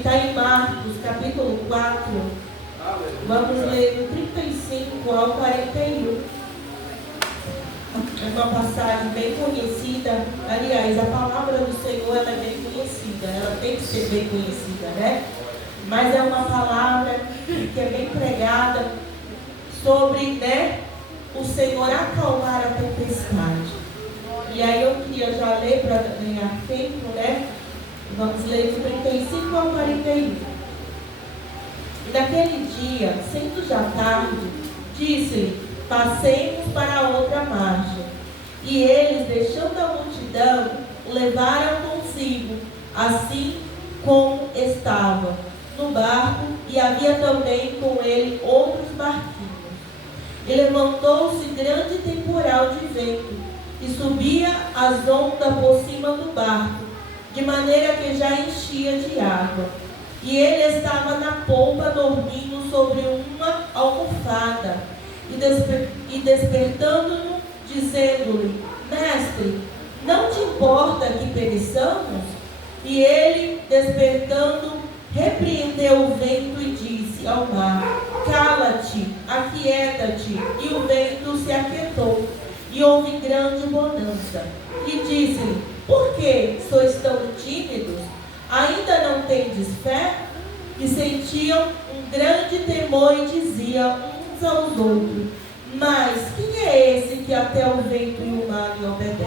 está em Marcos, capítulo 4. Vamos ler do 35 ao 41. É uma passagem bem conhecida. Aliás, a palavra do Senhor ela é bem conhecida. Ela tem que ser bem conhecida, né? Mas é uma palavra que é bem pregada sobre, né, o Senhor acalmar a tempestade. E aí eu queria já ler para ganhar tempo, né? Vamos ler do 35 ao 41. E naquele dia, sendo já tarde, disse-lhe: passemos para a outra margem. E eles, deixando a multidão, o levaram consigo, assim como estava, no barco, e havia também com ele outros barquinhos. E levantou-se grande temporal de vento, e subia as ondas por cima do barco, de maneira que já enchia de água. E ele estava na polpa, dormindo sobre uma almofada, e despertando-no, dizendo-lhe: Mestre, não te importa que pereçamos? E ele, despertando, repreendeu o vento e disse ao mar: cala-te, aquieta-te. E o vento se aquietou, e houve grande bonança. E disse-lhe: por que sois tão tímidos? Ainda não tendes fé? E sentiam um grande temor e diziam uns aos outros: mas quem é esse que até o vento e o mar lhe obedecem?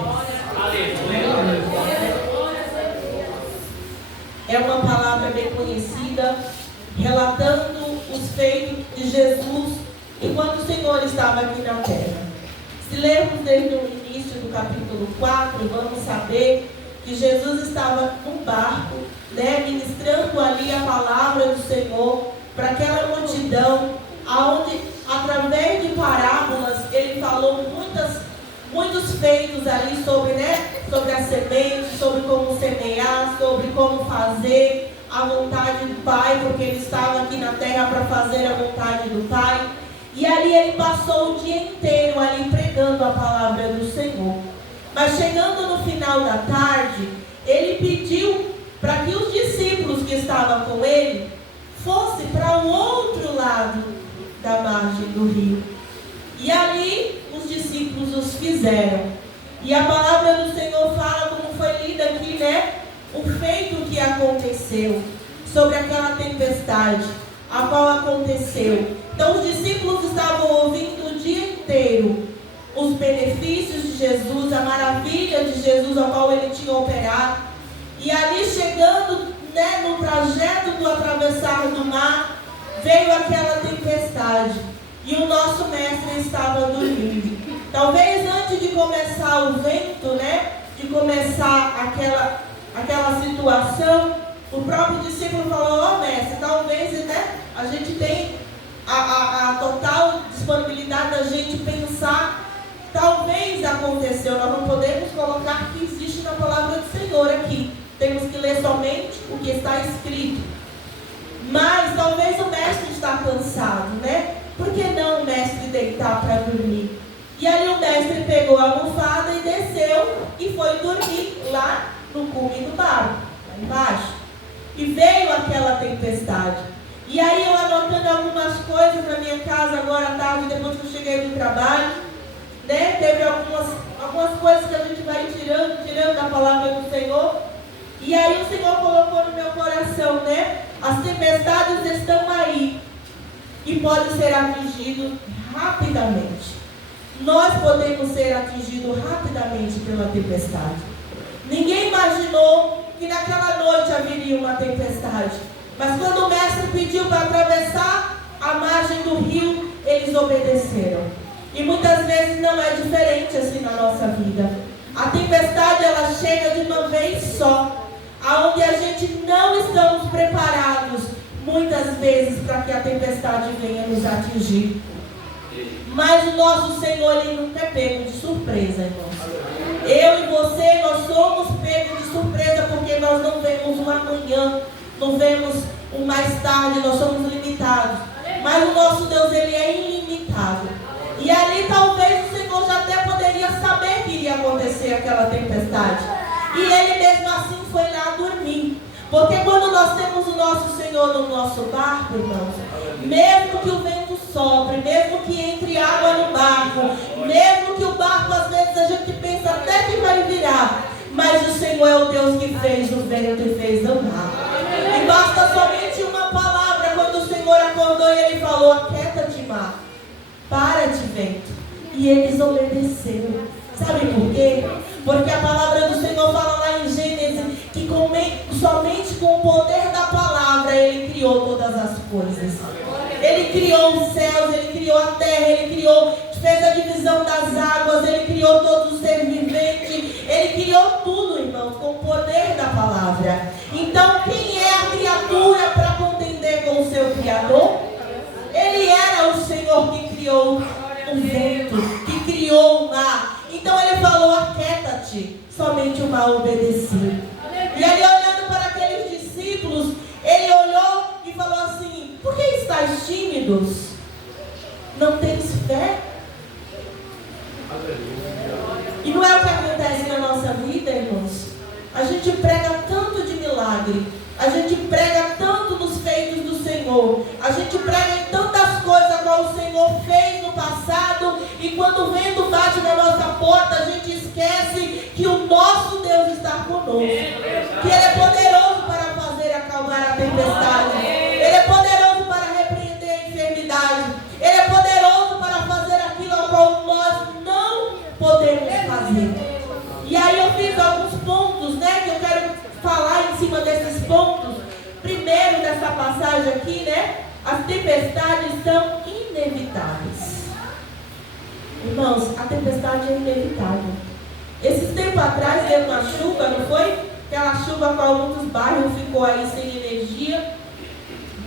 É uma palavra bem conhecida, relatando os feitos de Jesus enquanto o Senhor estava aqui na terra. Se lermos desde o início do capítulo 4, vamos saber que Jesus estava num barco, né, ministrando ali a palavra do Senhor para aquela multidão, aonde através de parábolas ele falou muitos feitos ali sobre, né, sobre a semente, sobre como semear, sobre como fazer a vontade do Pai, porque ele estava aqui na terra para fazer a vontade do Pai. E ali ele passou o dia inteiro ali pregando a palavra do Senhor. Mas chegando no final da tarde, ele pediu para que os discípulos que estavam com ele fossem para o outro lado da margem do rio. E ali os discípulos os fizeram. E a palavra do Senhor fala, como foi lida aqui, né? O feito que aconteceu sobre aquela tempestade, a qual aconteceu. Então os discípulos estavam ouvindo o dia inteiro os benefícios de Jesus, a maravilha de Jesus, a qual ele tinha operado. E ali chegando, né, no trajeto do atravessar do mar, veio aquela tempestade. E o nosso mestre estava dormindo. Talvez antes de começar o vento, né, de começar aquela situação, o próprio discípulo falou: ó mestre, talvez, né, a gente tem a total disponibilidade da gente pensar, talvez aconteceu. Nós não podemos colocar que existe na palavra do Senhor aqui. Temos que ler somente o que está escrito. Mas talvez o mestre está cansado, né? Por que não o mestre deitar para dormir? E ali o mestre pegou a almofada e desceu e foi dormir lá no cume do barco, lá embaixo. E veio aquela tempestade. E aí eu anotando algumas coisas na minha casa agora à tarde, depois que eu cheguei do trabalho, né? Teve algumas coisas que a gente vai tirando da palavra do Senhor. E aí o Senhor colocou no meu coração, né? As tempestades estão aí e podem ser atingidos rapidamente. Nós podemos ser atingidos rapidamente pela tempestade. Ninguém imaginou que naquela noite haveria uma tempestade. Mas quando o mestre pediu para atravessar a margem do rio, eles obedeceram. E muitas vezes não é diferente assim na nossa vida. A tempestade ela chega de uma vez só, aonde a gente não estamos preparados muitas vezes para que a tempestade venha nos atingir. Mas o nosso Senhor ele nunca é pego de surpresa, irmãos. Eu e você, nós somos pegos de surpresa porque nós não vemos o amanhã, não vemos o mais tarde, nós somos limitados. Mas o nosso Deus ele é ilimitado. E ali talvez o Senhor já até poderia saber que iria acontecer aquela tempestade. E ele mesmo assim foi lá dormir. Porque quando nós nós temos o nosso Senhor no nosso barco, irmãos, mesmo que o vento sopre, mesmo que entre água no barco, mesmo que o barco às vezes a gente pensa até que vai virar, mas o Senhor é o Deus que fez o vento e fez o mar. E basta somente uma palavra quando o Senhor acordou e Ele falou: aquieta-te, mar, para-te, vento. E eles obedeceram. Sabe por quê? Porque a palavra do Senhor fala lá em Gênesis que somente com o poder da palavra Ele criou todas as coisas. Ele criou os céus, Ele criou a terra, Ele fez a divisão das águas, Ele criou todos os seres viventes, Ele criou tudo, irmãos, com o poder da palavra. Então, quem é a criatura para contender com o seu Criador? Ele era o Senhor que criou o vento, que criou o mar. Então Ele falou: aquieta-te. Somente o mar obedeceu. E Ele, olhando para aqueles discípulos, Ele olhou e falou assim: por que estáis tímidos? Não tens fé? E não é o que acontece na nossa vida, irmãos? A gente prega tanto de milagre, a gente prega tanto dos feitos do Senhor, a gente prega em tantas coisas qual o Senhor fez no passado, e quando o vento bate na nossa porta, a gente esquece que o nosso Deus está conosco, que Ele é poderoso para fazer acalmar a tempestade, Ele é poderoso para repreender a enfermidade, Ele é poderoso para fazer aquilo ao qual nós não podemos fazer. E aí eu fiz alguns pontos, né, que eu quero falar em cima desses pontos. Primeiro, nessa passagem aqui, né, as tempestades são inevitáveis. Irmãos, a tempestade é inevitável. Esses tempos atrás teve uma chuva, não foi? Aquela chuva com muitos bairros ficou aí sem energia.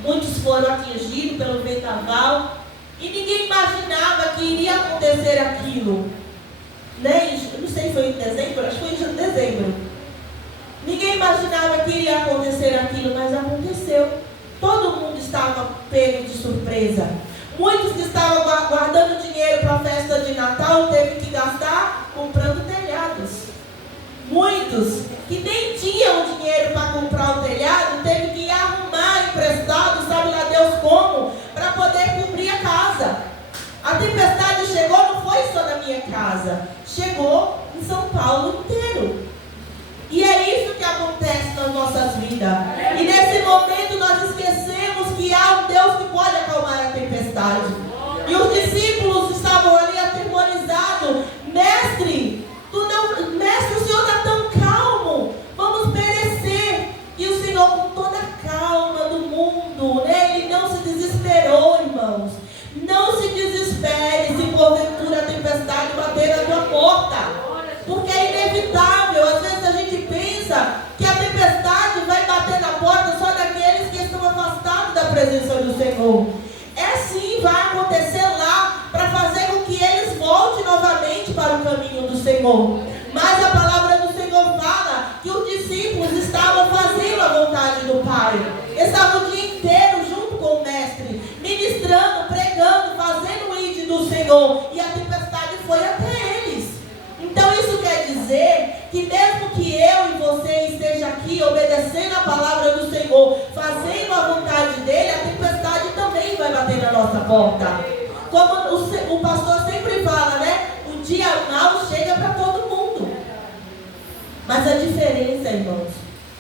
Muitos foram atingidos pelo vendaval. E ninguém imaginava que iria acontecer aquilo. Né? Não sei se foi em dezembro, acho que foi em dezembro. Ninguém imaginava que iria acontecer aquilo, mas aconteceu. Todo mundo estava pego de surpresa. Muitos que estavam guardando dinheiro para a festa de Natal teve que gastar comprando telhados. Muitos que nem tinham dinheiro para comprar o telhado teve que arrumar emprestado, sabe lá Deus como, para poder cobrir a casa. A tempestade chegou, não foi só na minha casa, chegou em São Paulo inteiro. E é isso que acontece nas nossas vidas. E nesse momento nós esquecemos que há um Deus que pode acalmar a tempestade. E os discípulos estavam ali atemorizados. Mestre, o Senhor está tão calmo, vamos perecer. E o Senhor, com toda a calma do mundo, né? Ele não se desesperou, irmãos. Não se desespere se porventura a tempestade bater na tua porta, porque é inevitável. Às vezes a gente pensa que a tempestade vai bater na porta só daqueles que estão afastados da presença do Senhor. É sim, vai acontecer lá, para fazer com que eles voltem novamente para o caminho do Senhor. Mas a palavra do Senhor fala que os discípulos estavam fazendo a vontade do Pai. Estavam o dia inteiro junto com o Mestre, ministrando, pregando, fazendo o ide do Senhor. E a tempestade foi até eles. Então isso quer dizer que mesmo que eu e você esteja aqui obedecendo a palavra do Senhor, fazendo a vontade dele, a tempestade também vai bater na nossa porta. Como o pastor sempre fala, né? O dia mau chega para todo mundo. Mas a diferença, irmãos,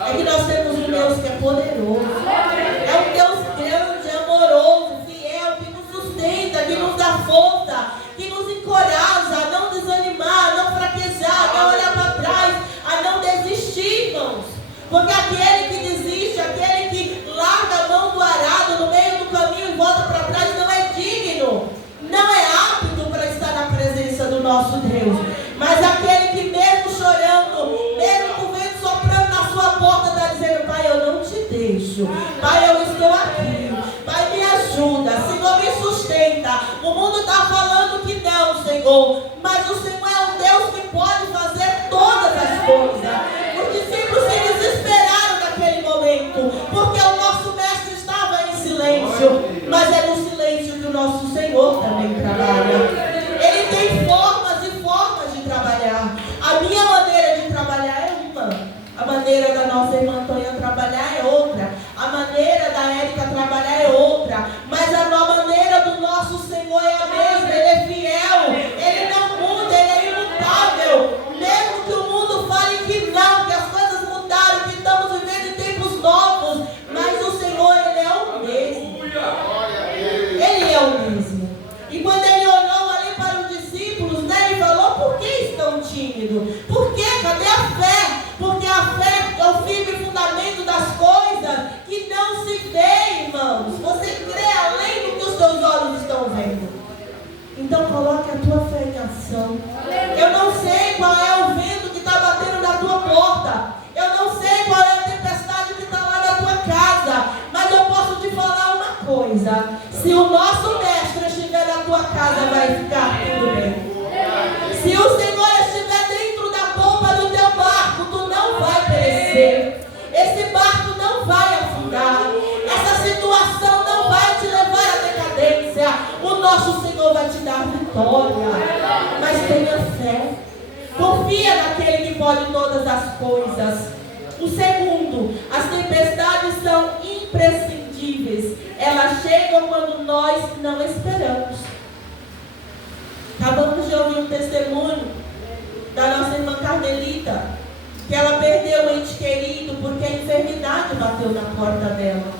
é que nós temos um Deus que é poderoso. É um Deus grande, amoroso, fiel, que nos sustenta, que nos dá força, que nos encoraja a não desanimar, a não fraquejar, a não olhar para trás, a não desistir, irmãos. Porque aquele que desiste, aquele que larga a mão do arado no meio do caminho e volta para trás, não é digno, não é apto para estar na presença do nosso Deus. Mas aquele que mesmo chorando, mesmo com o vento soprando na sua porta, está dizendo: Pai, eu não te deixo. Pai, eu estou aqui. Pai, me ajuda. Senhor, me sustenta. O mundo está falando que não, Senhor. Mas o Senhor é um Deus que pode fazer todas as coisas. Os discípulos se desesperaram naquele momento, porque o nosso mestre estava em silêncio. Mas é no silêncio que o nosso Senhor também trabalha. Ele tem formas e formas de trabalhar. A minha maneira de trabalhar é uma. A maneira da nossa irmã Antônia trabalhar é outra. Então coloque a tua fé em ação. Eu não sei qual é o vento que está batendo na tua porta. Eu não sei qual é a tempestade que está lá na tua casa. Mas eu posso te falar uma coisa. Se o nosso mestre estiver na tua casa, vai ficar tudo bem. Se o Senhor estiver dentro da polpa do teu barco, tu não vai perecer. Esse barco não vai afundar. Essa situação não vai te levar à decadência. O nosso Senhor vai te dar vitória. Mas tenha fé. Confia naquele que pode todas as coisas. O segundo, as tempestades são imprescindíveis. Elas chegam quando nós não esperamos. Acabamos de ouvir um testemunho da nossa irmã Carmelita, que ela perdeu um ente querido porque a enfermidade bateu na porta dela.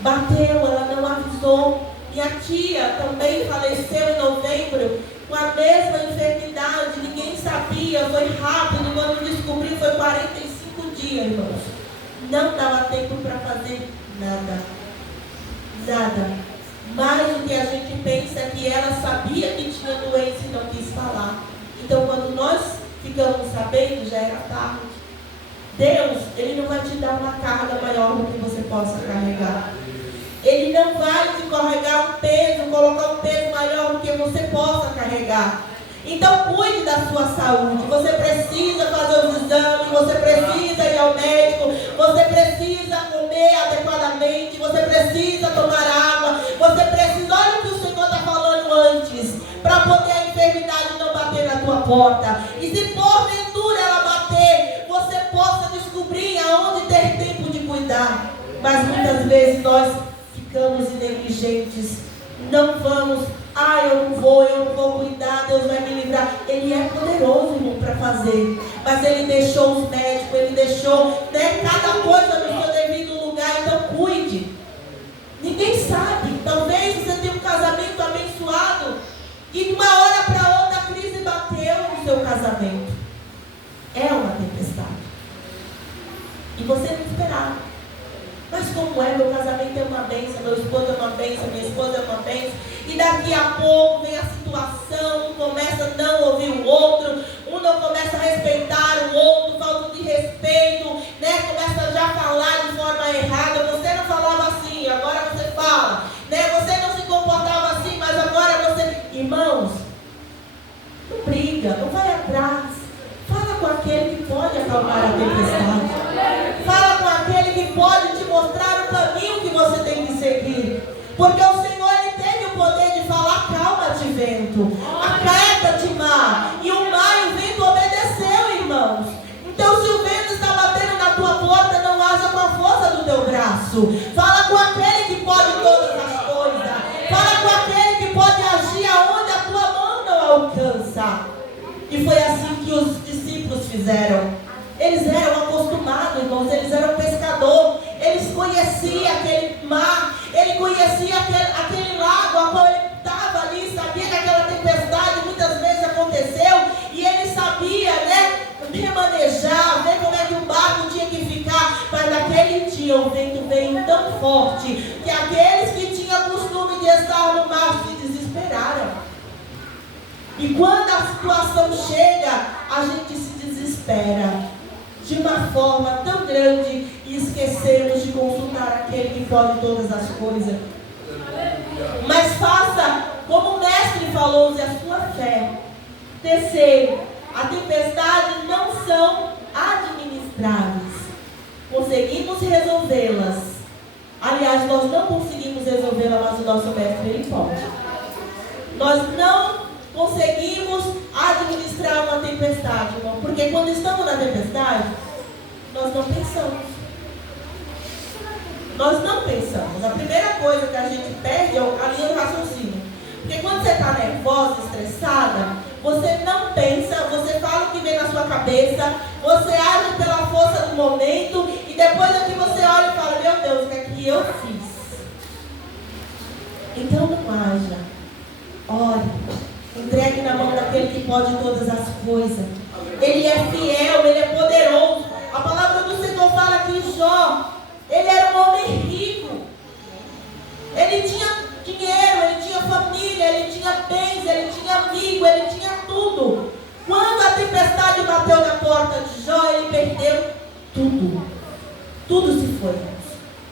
Bateu, ela não avisou. Minha tia também faleceu em novembro com a mesma enfermidade, ninguém sabia, foi rápido, quando descobriu foi 45 dias, irmãos. Não dava tempo para fazer nada. Nada. Mais do que a gente pensa que ela sabia que tinha doença e não quis falar. Então quando nós ficamos sabendo, já era tarde. Deus, Ele não vai te dar uma carga maior do que você possa carregar. Ele não vai te carregar um peso, colocar um peso maior do que você possa carregar. Então cuide da sua saúde. Você precisa fazer os exames, você precisa ir ao médico, você precisa comer adequadamente, você precisa tomar água, você precisa, olha o que o Senhor está falando antes, para poder a enfermidade não bater na tua porta. E se porventura ela bater, você possa descobrir aonde ter tempo de cuidar. Mas muitas vezes nós ficamos negligentes, não vamos, eu não vou cuidar, Deus vai me livrar. Ele é poderoso, irmão, para fazer, mas Ele deixou os médicos, Ele deixou, cada coisa no seu devido lugar. Então cuide. Ninguém sabe, talvez você tenha um casamento abençoado e de uma hora para outra a crise bateu no seu casamento. É uma tempestade e você não esperava. Mas como é? Meu casamento é uma bênção, meu esposo é uma bênção, minha esposa é uma bênção. E daqui a pouco vem a situação, um começa a não ouvir o outro, um não começa a respeitar o outro, falta de respeito, começa já a falar de forma errada. Você não falava assim, agora você fala, Você não se comportava assim, mas agora você... Irmãos, não briga, não vai atrás. Fala com aquele que pode acalmar a tempestade. Fala com aquele que pode te mostrar o caminho que você tem que seguir. Porque o Senhor, Ele teve o poder de falar: calma-te, vento, aquieta-te, mar. E o mar e o vento obedeceu, irmãos. Então, se o vento está batendo na tua porta, não haja com a força do teu braço. Fala com aquele que pode todas as coisas. Fala com aquele que pode agir aonde a tua mão não alcança. E foi assim que os discípulos fizeram. Eles eram acostumados, irmãos, eles eram pescadores, eles conheciam aquele mar, ele conhecia aquele lago a qual ele estava ali, sabia que aquela tempestade muitas vezes aconteceu, e ele sabia, remanejar, ver como é que o barco tinha que ficar. Mas naquele dia o vento veio tão forte que aqueles que tinham costume de estar no mar se desesperaram. E quando a situação chega, a gente se desespera de uma forma tão grande e esquecemos de consultar aquele que pode todas as coisas. Mas faça como o mestre falou, use a sua fé. Terceiro, a tempestade não são administráveis. Conseguimos resolvê-las. Aliás, nós não conseguimos resolvê-las, mas o nosso mestre, ele pode. Nós não conseguimos administrar uma tempestade, irmão, porque quando estamos na tempestade, nós não pensamos. Nós não pensamos. A primeira coisa que a gente perde é a linha do raciocínio. Porque quando você está nervosa, estressada, você não pensa, você fala o que vem na sua cabeça, você age pela força do momento, e depois aqui você olha e fala: meu Deus, o que é que eu fiz? Então não haja. Ore. Entregue na mão daquele que pode todas as coisas. Ele é fiel, Ele é poderoso. A palavra do Senhor fala que Jó, ele era um homem rico. Ele tinha dinheiro, ele tinha família, ele tinha bens. tudo se foi.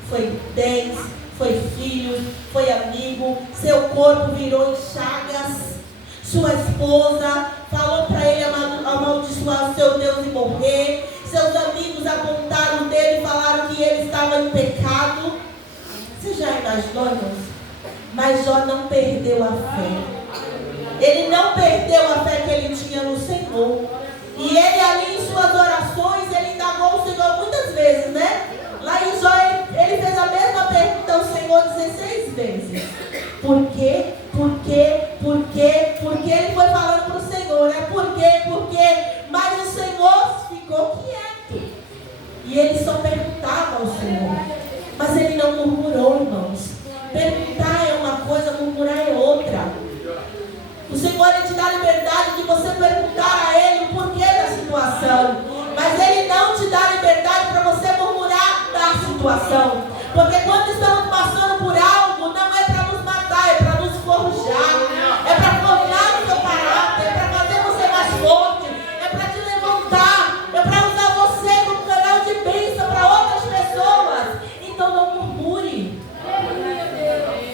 Foi bens, foi filhos, foi amigo, seu corpo virou em chagas. Sua esposa falou para ele amaldiçoar o seu Deus e morrer. Seus amigos apontaram dele e falaram que ele estava em pecado. Você já imaginou, irmãos? Mas Jó não perdeu a fé. Ele não perdeu a fé que ele tinha no Senhor. E ele ali em suas orações, ele indagou o Senhor muitas vezes, né? Lá em Jó, ele fez a mesma pergunta ao Senhor 16 vezes. Por quê? Por quê? Por quê? Porque ele foi falando para o Senhor, né? Por quê? Por quê? Mas o Senhor ficou quieto. E ele só perguntava ao Senhor. Mas ele não murmurou, irmãos. Perguntar é uma coisa, murmurar é outra. O Senhor ele te dá a liberdade de você perguntar a Ele o porquê da situação. Mas Ele não te dá a liberdade para você murmurar da situação. Porque quando estamos passando por algo, não é para nos matar, é para nos forjar. É para forjar o seu caráter, é para fazer você mais forte, é para te levantar, é para usar você como canal de bênção para outras pessoas. Então não murmure.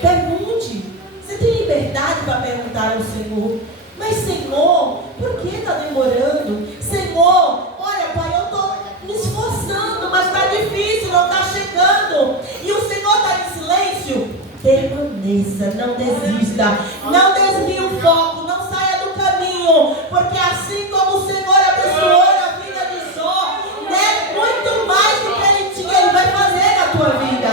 Pergunte. Você tem liberdade para perguntar ao Senhor. Mas Senhor, por que está demorando? Senhor, olha Pai, eu estou me esforçando, mas está difícil, não está chegando. E o Senhor está em silêncio. Permaneça, não desista. Não desvie o foco, não saia do caminho. Porque assim como o Senhor abençoou a vida de Jó, né, muito mais do que ele tinha, Ele vai fazer na tua vida.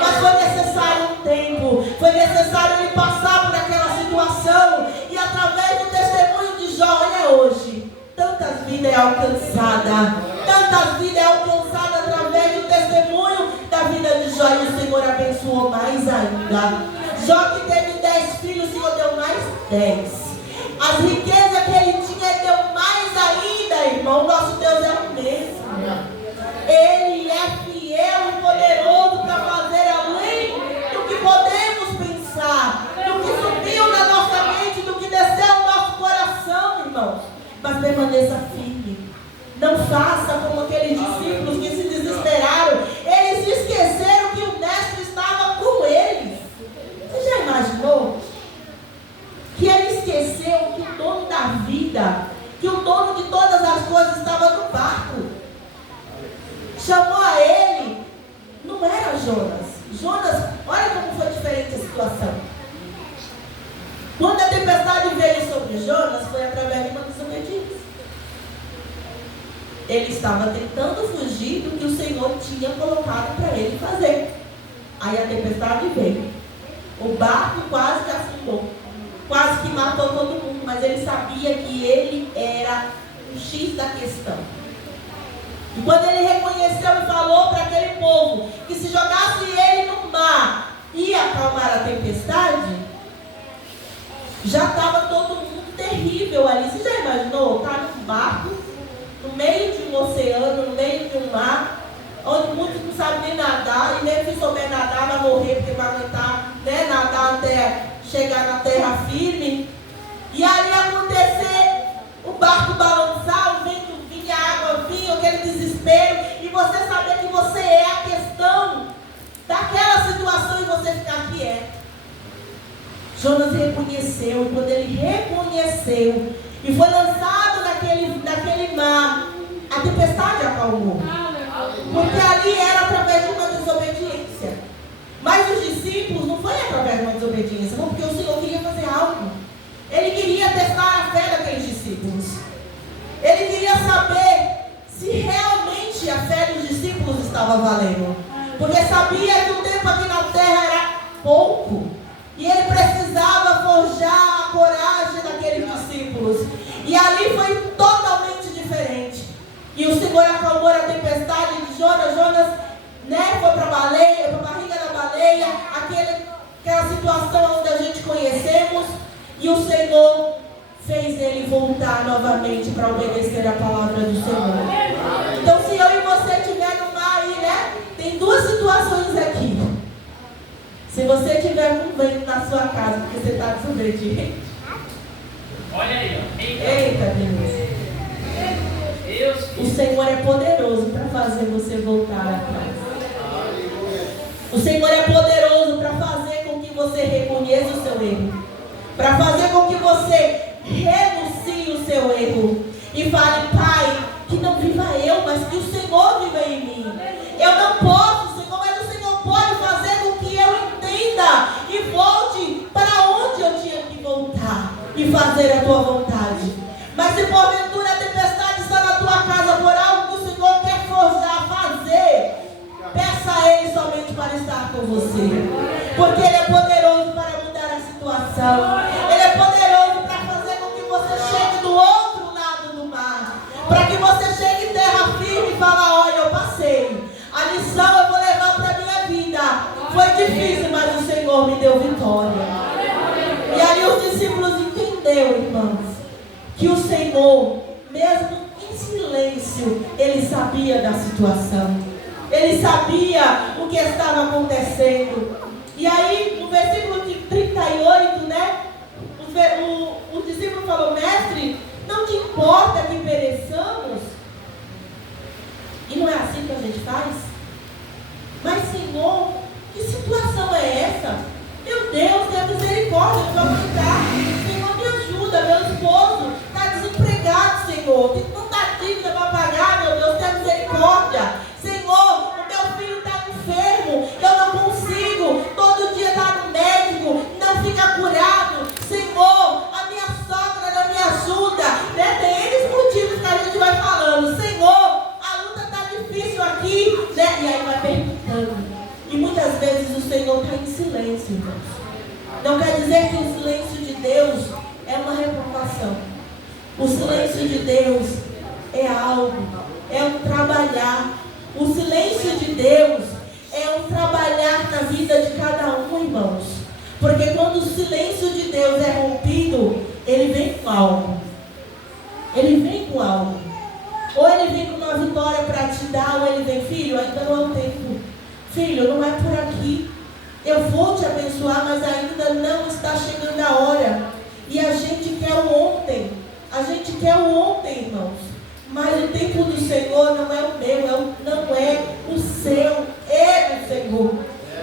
Mas foi necessário um tempo, foi necessário ele passar por aquela situação. E através do testemunho de Jó, olha hoje, tantas vidas é alcançada. Tantas vidas é alcançada através do testemunho da vida de Jó. E o Senhor abençoou mais ainda. Jó que teve 10 filhos, o Senhor deu mais 10. As riquezas que ele tinha, Ele deu mais ainda, irmão. Nosso Deus é o mesmo. Ele é fiel e poderoso para fazer além do que podemos pensar, do que subiu na nossa mente, do que desceu no nosso coração, irmãos. Mas permaneça firme. Não faça como aqueles discípulos que se desesperaram. Eles se esqueceram que o mestre estava com eles. Você já imaginou? Que ele esqueceu que o dono da vida, que o dono de todas as coisas estava no barco. Chamou a ele, não era Jonas. Jonas, olha como foi diferente a situação. Quando a tempestade veio sobre Jonas, foi através de uma desobediência. Ele estava tentando fugir do que o Senhor tinha colocado para ele fazer. Aí a tempestade veio. O barco quase que afundou. Quase que matou todo mundo. Mas ele sabia que ele era o X da questão. E quando ele reconheceu e falou para aquele povo que se jogasse ele no mar ia acalmar a tempestade, já estava todo mundo terrível ali. Você já imaginou? Estar num barco, no meio de um oceano, no meio de um mar, onde muitos não sabem nem nadar, e mesmo se souber nadar vai morrer, porque vai aguentar, né, nadar até chegar na terra firme. E aí acontecer, o barco balançar, o vento vinha, a água vinha, aquele desespero, e você saber que você é a questão daquela situação e você ficar quieto. Jonas reconheceu, e quando ele reconheceu e foi lançado naquele mar, a tempestade acalmou. Porque ali era através de uma desobediência. Mas os discípulos não foi através de uma desobediência, não, porque o Senhor queria fazer algo. Ele queria testar a fé daqueles discípulos. Ele queria saber se realmente a fé dos discípulos estava valendo. Porque sabia que o tempo aqui na terra era pouco. E ele precisava forjar a coragem daqueles discípulos. E ali foi totalmente diferente. E o Senhor acalmou a tempestade de Jonas. Jonas, né, foi para a baleia, para a barriga da baleia, aquela situação onde a gente conhecemos. E o Senhor fez ele voltar novamente para obedecer a palavra do Senhor. Então, se eu e você estiver no mar aí, né, tem duas situações aqui. Se você tiver com vento na sua casa, porque você está desobediente. Olha aí, ó. Eita, Deus. O Senhor é poderoso para fazer você voltar atrás. O Senhor é poderoso para fazer com que você reconheça o seu erro, para fazer com que você renuncie o seu erro e fale: Pai, que não viva eu, mas que o Senhor viva em mim. Eu não posso, Senhor, mas o Senhor pode fazer com que eu entenda e volte para onde eu tinha que voltar e fazer a tua vontade. Mas se porventura a tempestade está na tua casa por algo que o Senhor quer forjar, fazer, peça a Ele somente para estar com você, porque Ele é poderoso para mudar a situação. Ele é poderoso para fazer com que você chegue do outro lado do mar, para que você chegue em terra firme e fale: olha, eu passei, a lição eu vou levar para a minha vida. Foi difícil, mas o Senhor me deu vitória. E aí os discípulos entenderam, irmãos, que o Senhor, mesmo em silêncio, Ele sabia da situação. Ele sabia o que estava acontecendo. E aí, no versículo 38, né? O discípulo falou: mestre, não te importa que pereçamos? E não é assim que a gente faz? Mas, Senhor, que situação é essa? Meu Deus, tenha misericórdia, eu vou aguentar. Senhor, me ajuda, meu esposo está desempregado, Senhor. Não dá dívida para pagar, meu Deus, tenha misericórdia. Senhor, o meu filho está enfermo, eu não consigo, todo dia está no médico, não fica curado. Senhor, a minha sogra não me ajuda, né? Tem N motivos que a gente vai falando. Senhor, a luta está difícil aqui, né? E aí vai perguntando. E muitas vezes o Senhor está em silêncio, irmãos. Não quer dizer que o silêncio de Deus é uma reprovação. O silêncio de Deus é algo, é um trabalhar. O silêncio de Deus é um trabalhar na vida de cada um, irmãos. Porque quando o silêncio de Deus é rompido, Ele vem com algo. Ele vem com algo. Ou Ele vem com uma vitória para te dar, ou Ele vem: filho, ainda não é o tempo. Filho, não é por aqui. Eu vou te abençoar, mas ainda não está chegando a hora. E a gente quer o ontem. A gente quer o ontem, irmãos. Mas o tempo do Senhor não é o meu, não é o seu, é do Senhor.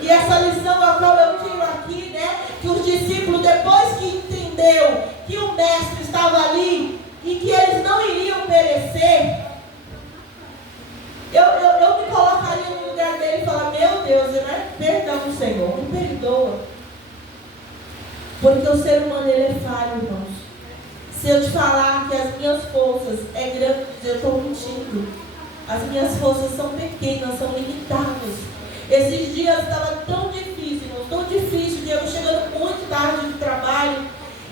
E essa lição a qual eu tiro aqui, né? Que os discípulos, depois que entendeu que o mestre estava ali e que eles não iriam perecer, eu me colocaria no lugar dele e falar: meu Deus, né? Perdão, Senhor, me perdoa. Porque o ser humano, ele é falho, irmãos. Se eu te falar que as minhas forças é grande, eu estou mentindo. As minhas forças são pequenas, são limitadas. Esses dias estava tão difícil, irmãos, tão difícil, eu chegando muito tarde de trabalho,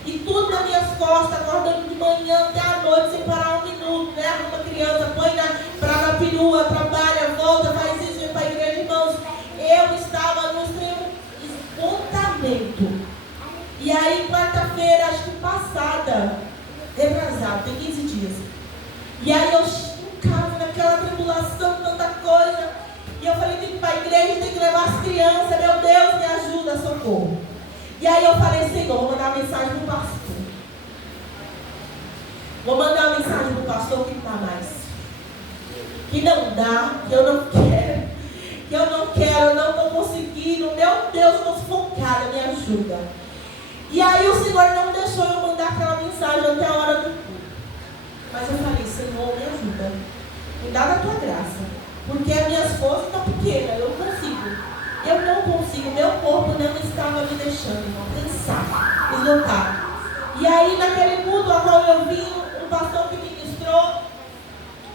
e tudo nas minhas costas, acordando de manhã até a noite, sem parar um minuto, né? Arruma criança, põe na perua, trabalha, volta, faz isso, vem para a igreja, irmãos. Eu estava no extremo esgotamento. E aí, quarta-feira, acho que passada, retrasado, tem 15 dias. E aí eu ficava naquela tribulação, tanta coisa. E eu falei: tem que ir para a igreja, tem que levar as crianças, meu Deus, me ajuda, socorro. E aí eu falei: Senhor, vou mandar uma mensagem para o pastor. Vou mandar uma mensagem para o pastor que não dá mais. Que não dá, que eu não quero. Que eu não quero, eu não estou conseguindo. Meu Deus, estou sufocada, me ajuda. E aí o Senhor não deixou eu mandar aquela mensagem até a hora do culto. Mas eu falei: Senhor, me ajuda. Me dá da tua graça. Porque as minhas forças estão pequenas, eu não consigo. Eu não consigo, meu corpo não estava me deixando, irmão, cansar, esgotar. E aí naquele culto ao qual eu vim, um pastor que ministrou,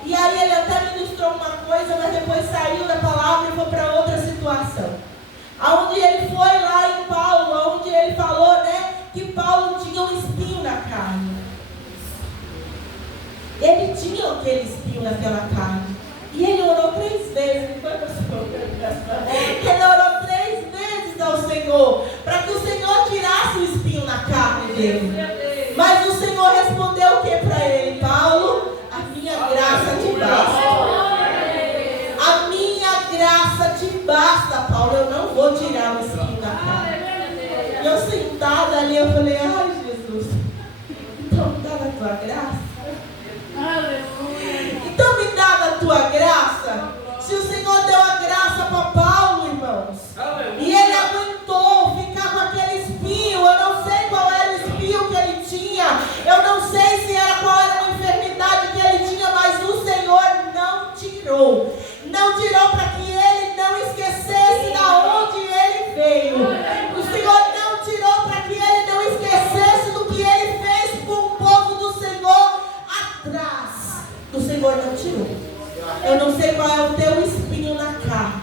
e aí ele até ministrou uma coisa, mas depois saiu da palavra e foi para outra situação. Aonde ele foi lá em Paulo, onde ele falou, né, que Paulo tinha um espinho na carne. Ele tinha aquele espinho naquela carne. E ele orou 3 vezes, não foi, pastor? Ele orou 3 vezes ao Senhor, para que o Senhor tirasse o espinho na carne dele. Mas o Senhor respondeu o que para ele? Paulo, a minha graça te basta. A minha graça te basta, Paulo. Eu não vou tirar o espinho da carne. E eu sentada ali, eu falei: ai, Jesus, então me dá a tua graça. Então me dá a tua graça. Se o Senhor deu a graça para Paulo, irmãos,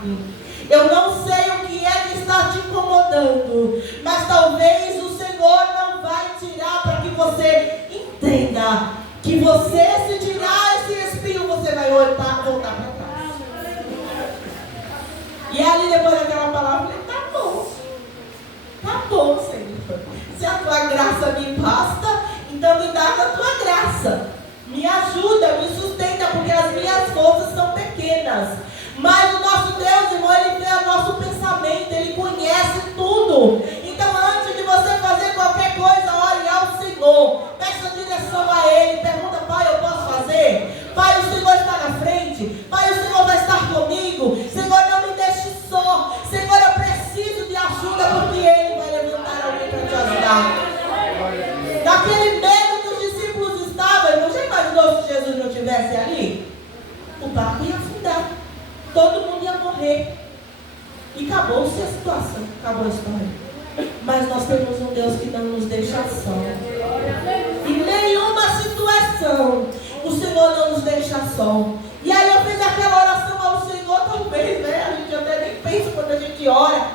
carne. Eu não sei o que é que está te incomodando, mas talvez o Senhor não vai tirar, para que você entenda que você, se tirar esse espinho, você vai voltar para trás. E ali, depois daquela palavra, eu falei, tá bom, Senhor. Se a tua graça me basta, então me dá a tua graça. Me ajuda, me sustenta, porque as minhas forças são pequenas. Mas o nosso Deus, irmão, Ele vê o nosso pensamento, Ele conhece tudo. Então, antes de você fazer qualquer coisa, olhe ao Senhor. Peça direção a Ele. Pergunta, Pai, eu posso fazer? Pai, o Senhor está na frente. Pai, o Senhor vai estar comigo. Senhor, não me deixe só. Senhor, eu preciso de ajuda, porque Ele vai levantar alguém para te ajudar. Daquele medo que os discípulos estavam, irmão, já imaginou se Jesus não estivesse ali? O barco ia afundar. Todo mundo ia morrer. E acabou-se a situação. Acabou a história. Mas nós temos um Deus que não nos deixa só. Em nenhuma situação o Senhor não nos deixa só. E aí eu fiz aquela oração ao Senhor, talvez, né? A gente até nem pensa quando a gente ora.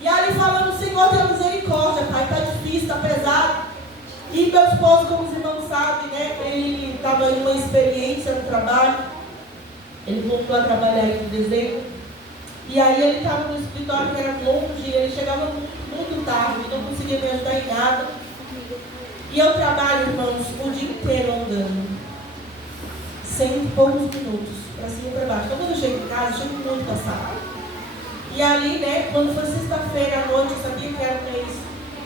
E ali falando, Senhor, tenha misericórdia, Pai. Está difícil, está pesado. E meu esposo, como os irmãos sabem, né? Ele estava em uma experiência no trabalho. Ele voltou a trabalhar em dezembro. E aí ele estava no escritório que era longe, ele chegava muito tarde, não conseguia me ajudar em nada. E eu trabalho, irmãos, o dia inteiro andando. 100 e poucos minutos, para cima e para baixo. Então quando eu chego em casa, eu chego muito cansado. E ali, né, quando foi sexta-feira à noite, eu sabia que era um mês,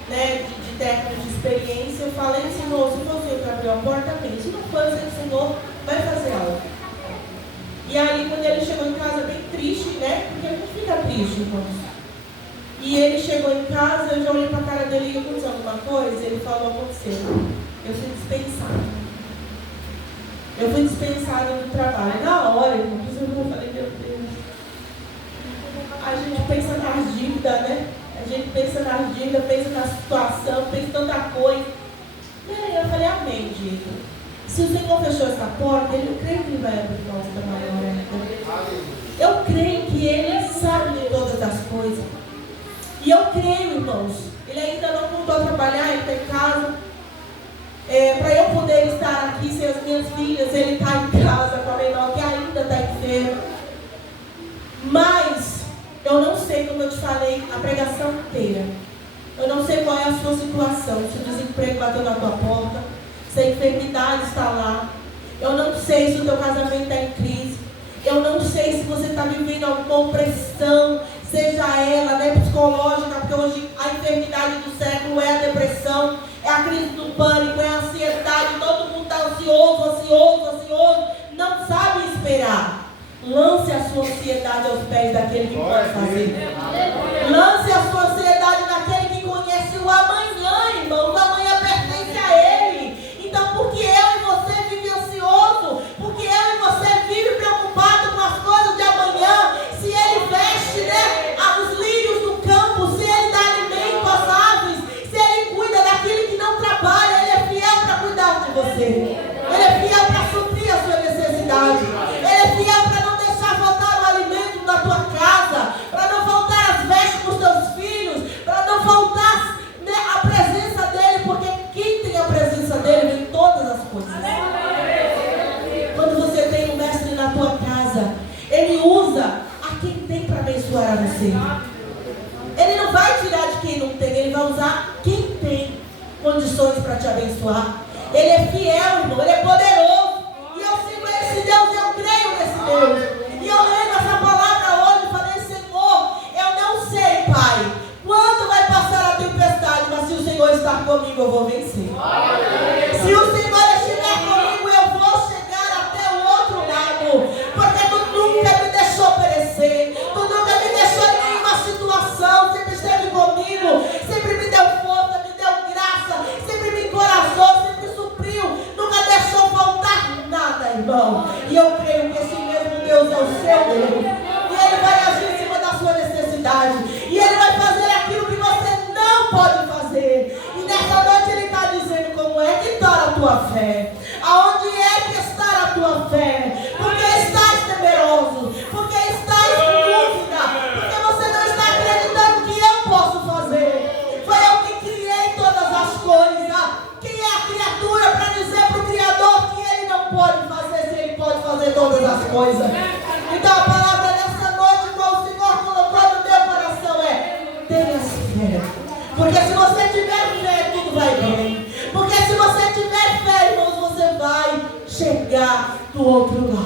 né, de técnico de experiência, eu falei, Senhor, se for o Senhor que abriu a porta, amém. Se não for, eu sei que o Senhor vai fazer algo. E aí, quando ele chegou em casa, bem triste, né? Porque a gente fica triste, irmãos. E ele chegou em casa, eu já olhei para a cara dele e aconteceu alguma coisa. Ele falou, aconteceu. Eu fui dispensado. Eu fui dispensada do trabalho. Na hora, irmãos, eu falei, meu Deus. A gente pensa nas dívidas, né? A gente pensa nas dívidas, pensa na situação, pensa em tanta coisa. E aí eu falei, amém, Diego. Se o Senhor fechou essa porta, eu creio que Ele vai abrir uma outra maior ainda. Eu creio que Ele sabe de todas as coisas. E eu creio, irmãos, Ele ainda não voltou a trabalhar, Ele está em casa. Para eu poder estar aqui sem as minhas filhas, Ele está em casa com a menor que ainda está enferma. Mas, eu não sei, como eu te falei, a pregação inteira. Eu não sei qual é a sua situação, se o desemprego bateu na tua porta, se a enfermidade está lá. Eu não sei se o teu casamento está em crise. Eu não sei se você está vivendo alguma opressão, seja ela, né, psicológica, porque hoje a enfermidade do século é a depressão, é a crise do pânico, é a ansiedade. Todo mundo está ansioso, não sabe esperar. Lance a sua ansiedade aos pés daquele que pode fazer. Lance a sua ansiedade naquele que conhece o amanhã, irmão. O amanhã pertence a Ele. Então, porque eu e você vive ansioso, porque eu e você vive preocupado com as coisas de amanhã, se Ele veste, né, os lírios do campo, se Ele dá alimento às aves, se Ele cuida daquele que não trabalha, Ele é fiel para cuidar de você. Ele é fiel para suprir a sua necessidade. Ele é fiel para não deixar faltar o alimento na tua casa, para não faltar as vestes para os teus filhos, para não faltar, né, a presença dEle, porque quem tem a presença dEle vem todas as coisas. Quando você tem um mestre na tua casa, Ele usa a quem tem para abençoar a você. Ele não vai tirar de quem não tem, Ele vai usar quem tem condições para te abençoar. Ele é fiel, irmão, Ele é poderoso. E eu sigo esse Deus, eu creio nesse Deus. E eu leio essa palavra hoje e falei, Senhor, eu não sei, Pai, quando vai passar a tempestade, mas se o Senhor estar comigo, eu vou vencer. Se o Senhor estiver comigo, eu vou chegar até o outro lado. Porque tu nunca me deixou perecer. Tu nunca me deixou em nenhuma situação. Sempre esteve comigo. Sempre me deu força, me deu graça. Sempre me encorajou, sempre supriu. Nunca deixou faltar nada, irmão. E eu creio que esse mesmo Deus é o seu Deus. E Ele vai agir em cima da sua necessidade. E Ele vai fazer aquilo que você não pode fazer. E nessa noite Ele está dizendo como é que está a tua fé. Aonde é que está a tua fé? Porque estás temeroso. Porque estás com dúvida. coisa. Então a palavra dessa noite, qual o Senhor colocou no teu coração tenha fé. Porque se você tiver fé, tudo vai bem. Porque se você tiver fé, irmãos, você vai chegar do outro lado.